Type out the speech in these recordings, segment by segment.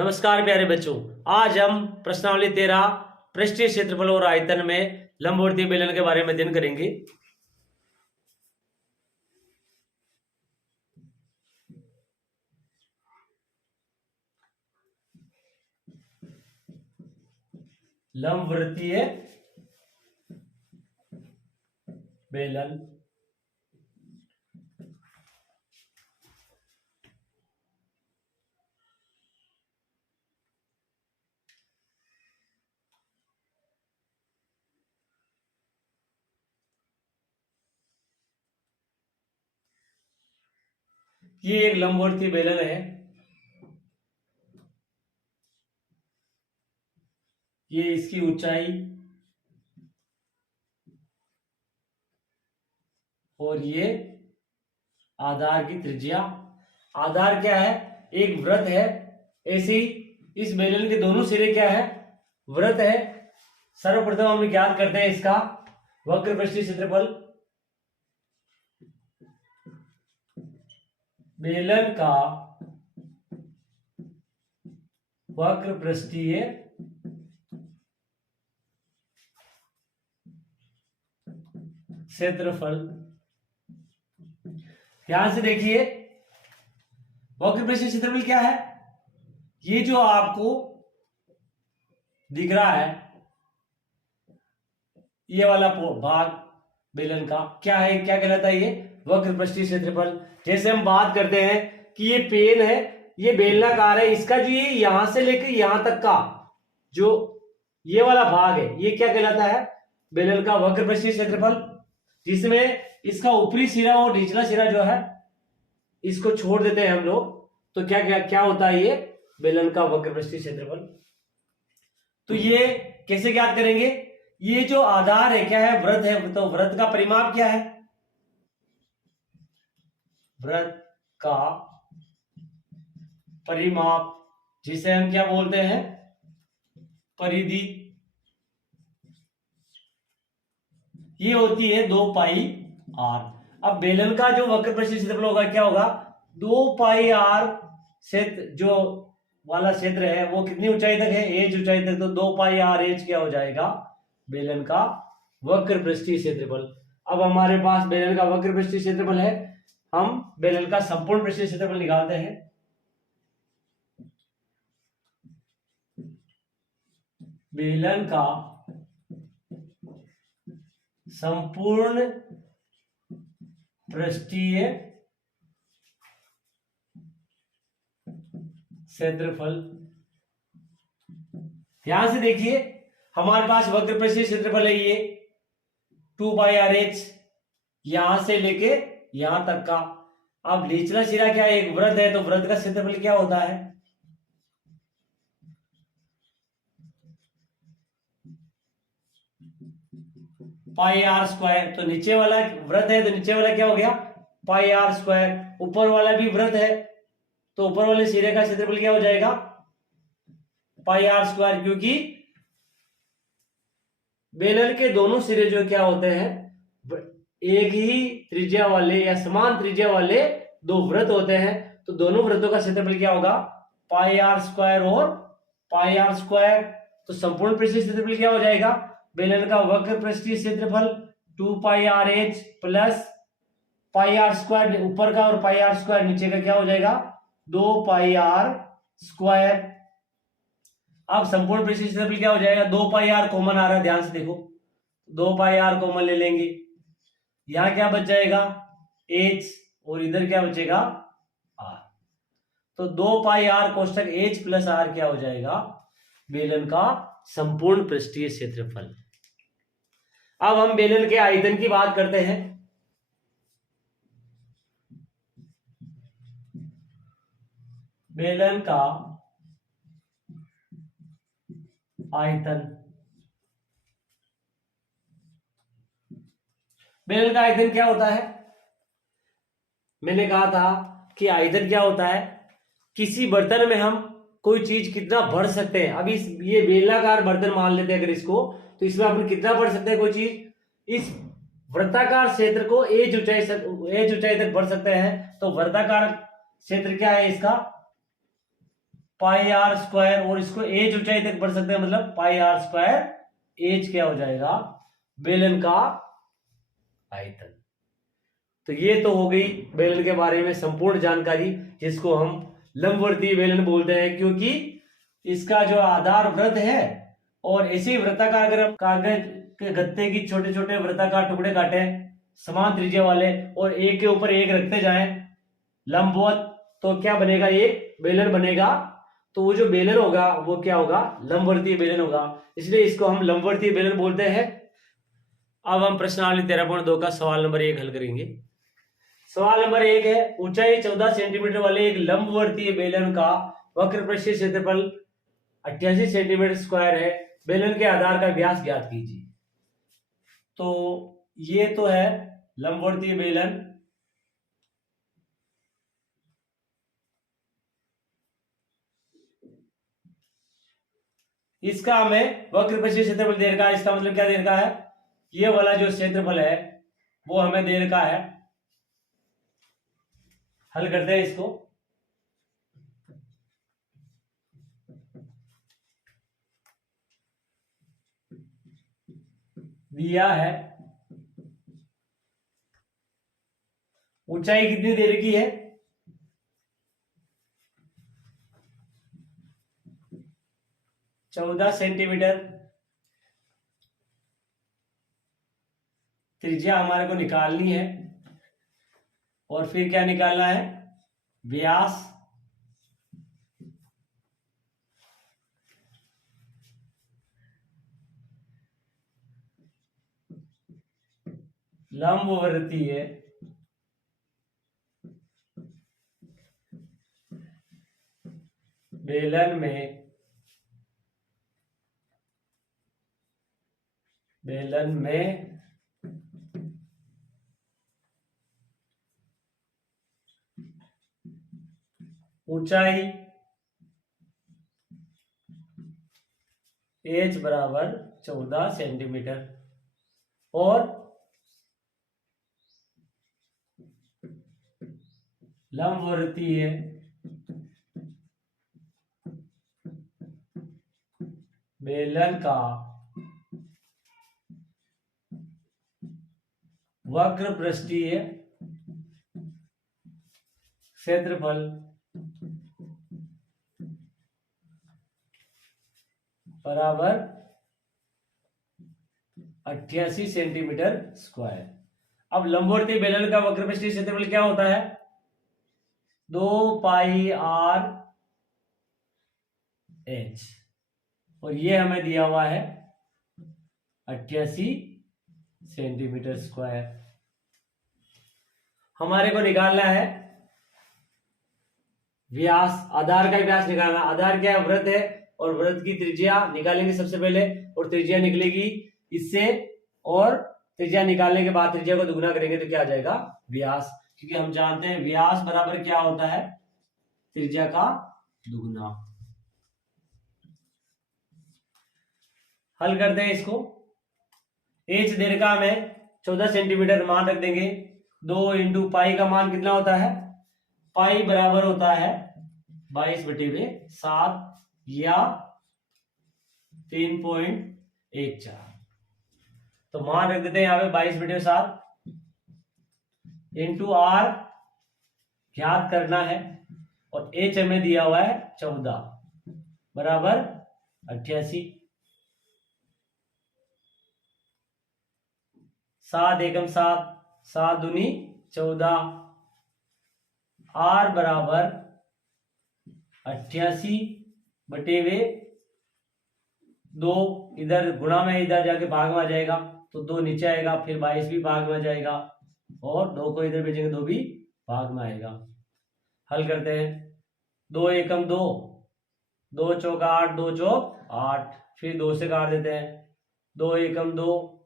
नमस्कार प्यारे बच्चों, आज हम प्रश्नावली 13 पृष्ठीय क्षेत्रफल और आयतन में लंबवर्तीय बेलन के बारे में अध्ययन करेंगे। लंबवर्तीय बेलन ये एक लंबवर्तीय बेलन है। ये इसकी ऊंचाई और ये आधार की त्रिज्या। आधार क्या है? एक वृत्त है। ऐसे ही इस बेलन के दोनों सिरे क्या है? वृत्त है। सर्वप्रथम हम ज्ञात करते हैं इसका वक्र पृष्ठीय क्षेत्रफल। बेलन का वक्र पृष्ठीय क्षेत्रफल। ध्यान से देखिए, वक्र पृष्ठीय क्षेत्रफल क्या है? ये जो आपको दिख रहा है, ये वाला भाग बेलन का क्या है? क्या कहलाता है? ये वक्र पृष्ठीय क्षेत्रफल। जैसे हम बात करते हैं कि ये पेन है, ये बेलनाकार है, इसका जो ये यहां से लेकर यहां तक का जो ये वाला भाग है, ये क्या कहलाता है? बेलन का वक्र पृष्ठीय क्षेत्रफल। जिसमें इसका ऊपरी सिरा और निचला सिरा जो है, इसको छोड़ देते हैं हम लोग, तो क्या क्या क्या होता है? ये बेलन का वक्र पृष्ठीय क्षेत्रफल। तो ये कैसे ज्ञात करेंगे? ये जो आधार है क्या है? वृत्त है। तो वृत्त का परिमाप क्या है? वृत्त का परिमाप, जिसे हम क्या बोलते हैं? परिधि। ये होती है 2 पाई आर। अब बेलन का जो वक्र पृष्ठीय क्षेत्रफल होगा क्या होगा? 2 पाई आर क्षेत्र जो वाला क्षेत्र है वो कितनी ऊंचाई तक है? एच ऊंचाई तक। तो 2 पाई आर एच क्या हो जाएगा? बेलन का वक्र पृष्ठीय क्षेत्रफल। अब हमारे पास बेलन का वक्र पृष्ठीय क्षेत्रफल है, हम बेलन का संपूर्ण पृष्ठीय क्षेत्रफल निकालते हैं। बेलन का संपूर्ण पृष्ठीय क्षेत्रफल। ध्यान से देखिए, हमारे पास वक्र पृष्ठीय क्षेत्रफल है ये 2 पाई आर एच, यहां से लेके यहां तक का। अब निचला सिरा क्या है? एक वृत्त है, तो वृत्त का क्षेत्रफल क्या होता है? पाई आर स्क्वायर। तो नीचे वाला वृत्त है, तो नीचे वाला क्या हो गया? पाई आर स्क्वायर। ऊपर वाला भी वृत्त है, तो ऊपर वाले सिरे का क्षेत्रफल क्या हो जाएगा? पाई आर स्क्वायर। क्योंकि बेलन के दोनों सिरे जो क्या होते हैं? एक ही त्रिज्या वाले या समान त्रिज्या वाले 2 वृत्त होते हैं। तो दोनों वृत्तों का क्षेत्रफल क्या होगा? पाई आर स्क्वायर और पाई आर स्क्वायर। तो संपूर्ण पृष्ठीय क्षेत्रफल क्या हो जाएगा? बेलन का वक्र पृष्ठीय क्षेत्रफल 2 pi r h plus pi r square ऊपर का और पाई आर स्क्वायर नीचे का क्या हो जाएगा? 2 पाई आर स्क्वायर। अब संपूर्ण पृष्ठीय क्षेत्रफल क्या हो जाएगा? 2 पाई आर कॉमन आ रहा है, ध्यान से देखो, 2 पाई आर कॉमन ले लेंगे। यहां क्या बच जाएगा? एच, और इधर क्या बचेगा? आर। तो 2 पाई आर कोष्ठक एच प्लस आर क्या हो जाएगा? बेलन का संपूर्ण पृष्ठीय क्षेत्रफल। अब हम बेलन के आयतन की बात करते हैं। बेलन का आयतन। बेलन का आयतन क्या होता है? मैंने कहा था कि आयतन क्या होता है? किसी बर्तन में हम कोई चीज कितना भर सकते हैं। अभी ये बेलनाकार बर्तन मान लेते हैं अगर इसको, तो इसमें अपन कितना भर सकते हैं कोई चीज? इस वृत्ताकार क्षेत्र को एच ऊंचाई तक भर सकते हैं। तो वृत्ताकार क्षेत्र क्या है इसका? पाई आर स्क्वायर, और इसको एच ऊंचाई तक पढ़ सकते हैं, मतलब पाई आर स्क्वायर एच क्या हो जाएगा, बेलन का आयतन। तो ये तो हो गई बेलन के बारे में संपूर्ण जानकारी, जिसको हम लंबवर्तीय बेलन बोलते हैं, क्योंकि इसका जो आधार वृत्त है, और ऐसी वृत्ताकार अगर हम कागज के गत्ते की छोटे छोटे वृत्ताकार टुकड़े काटे समान त्रिज्या वाले, और एक के ऊपर एक रखते जाएं लंबवत, तो क्या बनेगा, एक बेलन बनेगा। तो वो जो बेलन होगा वो क्या होगा, लंबवर्तीय बेलन होगा, इसलिए इसको हम लंबवर्तीय बेलन बोलते हैं। अब हम प्रश्नावली 13.2 का सवाल नंबर 1 हल करेंगे। सवाल नंबर 1 है, ऊंचाई 14 सेंटीमीटर वाले एक लंबवर्तीय बेलन का वक्र पृष्ठीय क्षेत्रफल 88 सेंटीमीटर स्क्वायर है, बेलन के आधार का व्यास ज्ञात कीजिए। तो ये तो है लंबवर्तीय बेलन, इसका हमें वक्र पृष्ठीय क्षेत्रफल दे रखा है। इसका मतलब क्या दे रखा है, ये वाला जो क्षेत्रफल है वो हमें दे रखा है। हल करते हैं इसको। दिया है ऊंचाई कितनी दे रखी है, 14 सेंटीमीटर, त्रिज्या हमारे को निकालनी है, और फिर क्या निकालना है, व्यास। लंबवर्तीय बेलन में ऊंचाई h बराबर 14 सेंटीमीटर और लंबवर्तीय बेलन का वक्र पृष्ठीय क्षेत्रफल बराबर 88 सेंटीमीटर स्क्वायर। अब लंबवर्तीय बेलन का वक्र पृष्ठीय क्षेत्रफल क्या होता है, 2 पाई आर एच, और ये हमें दिया हुआ है 88 सेंटीमीटर स्क्वायर। हमारे को निकालना है व्यास, आधार का व्यास निकालना। आधार क्या है, वृत्त है, और वृत्त की त्रिज्या निकालेंगे सबसे पहले, और त्रिज्या निकलेगी इससे, और त्रिज्या निकालने के बाद त्रिज्या को दुगना करेंगे तो क्या आ जाएगा, व्यास, क्योंकि हम जानते हैं व्यास बराबर क्या होता है, त्रिज्या का दुगना। हल करते हैं इसको। एच दे रखा हमें 14 सेंटीमीटर, मान रख देंगे 2 इंटू पाई का मान कितना होता है, पाई बराबर होता है 22/7 या 3.14। तो मान रख देते हैं यहाँ पे 22/7 इंटू आर ज्ञात करना है, और एच हमें दिया हुआ है 14 बराबर 88। 7 एकम 7, 7 दूनी 14, आर बराबर 88/2, इधर गुणा में इधर जाके भाग में आ जाएगा, तो 2 नीचे आएगा, फिर 22 भी भाग में आ जाएगा, और 2 को इधर भेजेंगे 2 भी भाग में आएगा। हल करते हैं। 2 एकम 2, 2 चौक 8, 2 चौक 8, फिर 2 से काट देते हैं। 2 एकम 2,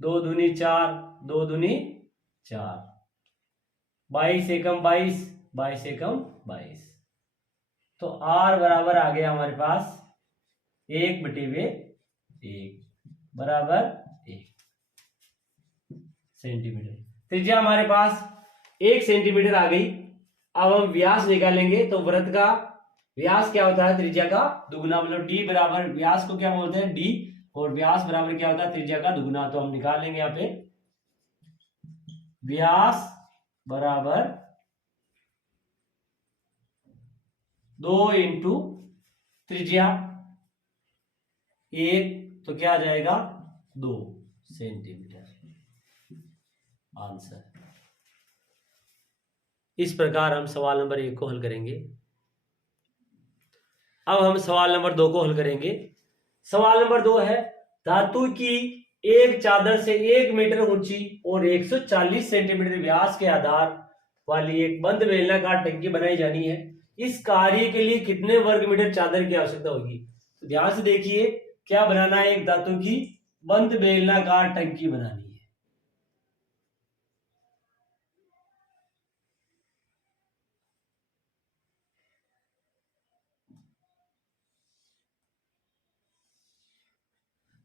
2 दूनी 4, 2 दूनी 4, 22 एकम 22, 22 एकम 22। तो आर बराबर आ गया हमारे पास 1/1 बराबर 1 सेंटीमीटर। त्रिज्या हमारे पास 1 सेंटीमीटर आ गई। अब हम व्यास निकालेंगे, तो वृत्त का व्यास क्या होता है? त्रिज्या का दुगुना, मतलब डी बराबर, व्यास को क्या बोलते हैं? डी, और व्यास बराबर क्या होता है? त्रिज्या का दुगुना। तो हम निकाल लेंगे यहाँ पे व्यास बराबर 2 इंटू त्रिज्या 1, तो क्या आ जाएगा? 2 सेंटीमीटर। आंसर। इस प्रकार हम सवाल नंबर 1 को हल करेंगे। अब हम सवाल नंबर 2 को हल करेंगे। सवाल नंबर 2 है, धातु की एक चादर से 1 मीटर ऊंची और 140 सेंटीमीटर व्यास के आधार वाली एक बंद बेलनाकार टंकी बनाई जानी है। इस कार्य के लिए कितने वर्ग मीटर चादर की आवश्यकता होगी? तो ध्यान से देखिए, क्या बनाना है? एक धातु की बंद बेलनाकार टंकी बनानी है।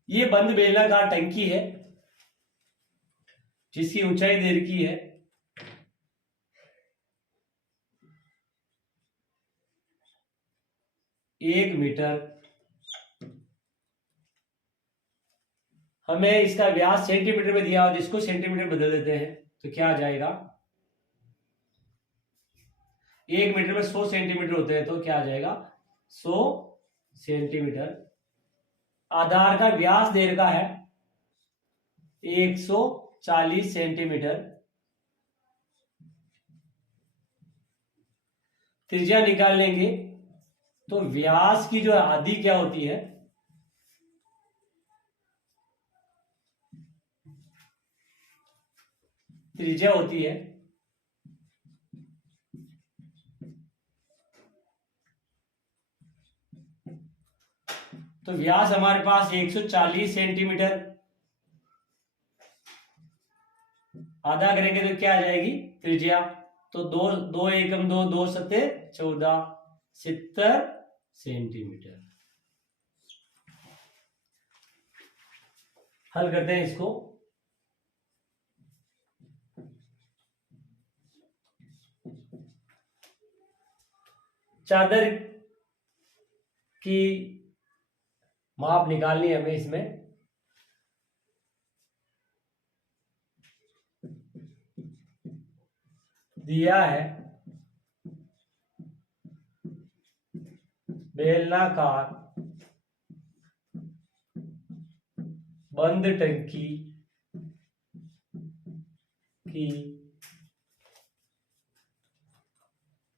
ये बंद बेलनाकार टंकी है जिसकी ऊंचाई दे रखी है 1 मीटर। हमें इसका व्यास सेंटीमीटर में दिया, और इसको सेंटीमीटर बदल देते हैं तो क्या आ जाएगा? 1 मीटर में 100 सेंटीमीटर होते हैं, तो क्या आ जाएगा? 100 सेंटीमीटर। आधार का व्यास दे रखा है 140 सेंटीमीटर। त्रिज्या निकाल लेंगे तो व्यास की जो आधी क्या होती है? त्रिज्या होती है। तो व्यास हमारे पास 140 सेंटीमीटर, आधा करेंगे तो क्या आ जाएगी? त्रिज्या। तो 2 एकम 2, 2 सत्ते 14, 70 सेंटीमीटर। हल करते हैं इसको। चादर की माप निकालनी है हमें। इसमें दिया है बेलनाकार बंद टंकी की,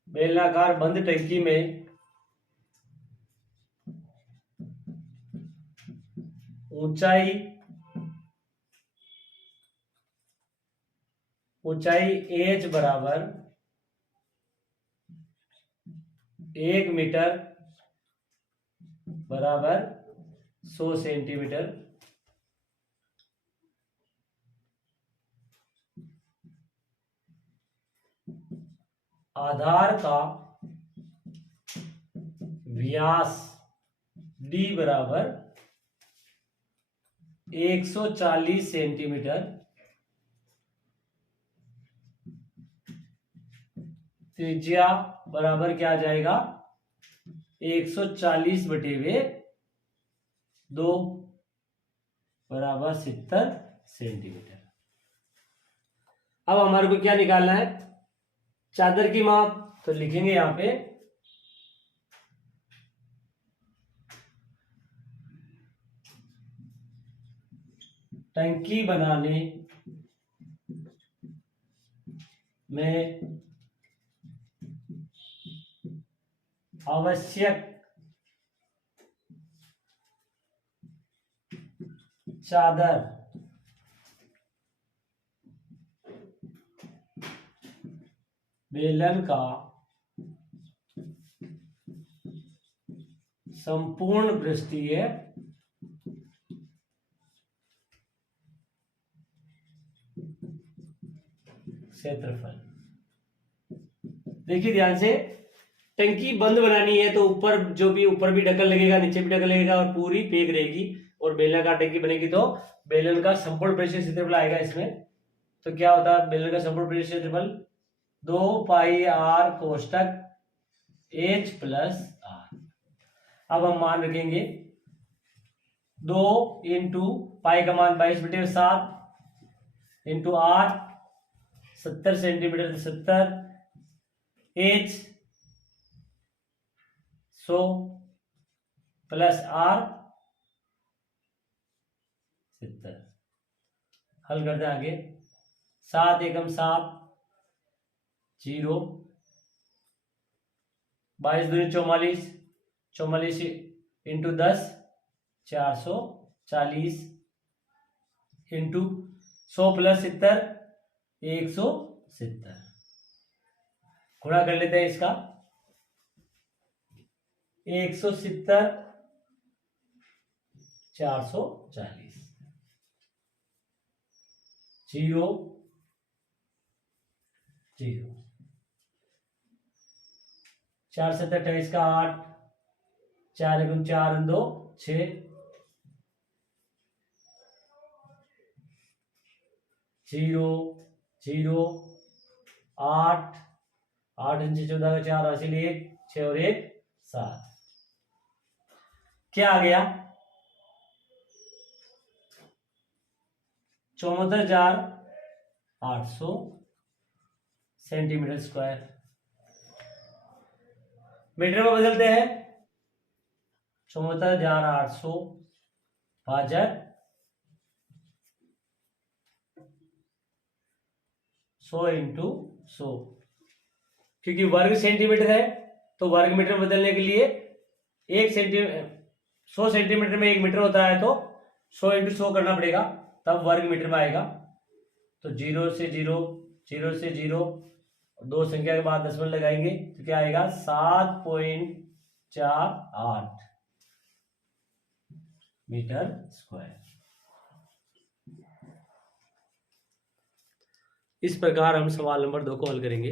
बेलनाकार बंद टंकी में ऊंचाई h बराबर 1 मीटर बराबर 100 सेंटीमीटर। आधार का व्यास d बराबर 140 सेंटीमीटर। त्रिज्या बराबर क्या आ जाएगा? 140 बटे 2 बराबर 70 सेंटीमीटर। अब हमारे को क्या निकालना है? चादर की माप। तो लिखेंगे यहां पे टंकी बनाने में आवश्यक चादर बेलन का संपूर्ण पृष्ठीय क्षेत्रफल। देखिए ध्यान से, टंकी बंद बनानी है तो ऊपर जो भी, ऊपर भी ढक्कन लगेगा, नीचे भी ढक्कन लगेगा और पूरी पैक रहेगी, और बेलनाकार टंकी बनेगी तो बेलन का संपूर्ण पृष्ठीय क्षेत्रफल आएगा इसमें। तो क्या होता है बेलन का संपूर्ण पृष्ठीय क्षेत्रफल? 2 पाई r कोष्टक h प्लस अब हम मान रखेंगे 2 इंटू पाई का मान 22/7 into R 70 centimetre 70 H 100 plus R 70। हल करते हैं आगे। 7 एकम 7 0 22 दूनी 44 44 इंटू 10 440 इंटू 100 प्लस 70 170। गुणा कर लेते हैं इसका। 170 440 0 0 4 7 28 का 8 4 एकम 4 2 6 0 0 8 8 इंच 14 का 4 हासिल 1 6 और 1 7। क्या आ गया? 74,800 सेंटीमीटर स्क्वायर। मीटर में बदलते हैं। 74,800 भाजक 100 इंटू 100, क्योंकि वर्ग सेंटीमीटर है तो वर्ग मीटर बदलने के लिए 100 सेंटीमीटर में 1 मीटर होता है तो 100 इंटू 100 करना पड़ेगा, तब वर्ग मीटर में आएगा। तो 0 से 0 0 से 0 दो संख्या के बाद दशमलव लगाएंगे तो क्या आएगा? 7.48 मीटर स्क्वायर। इस प्रकार हम सवाल नंबर 2 को हल करेंगे।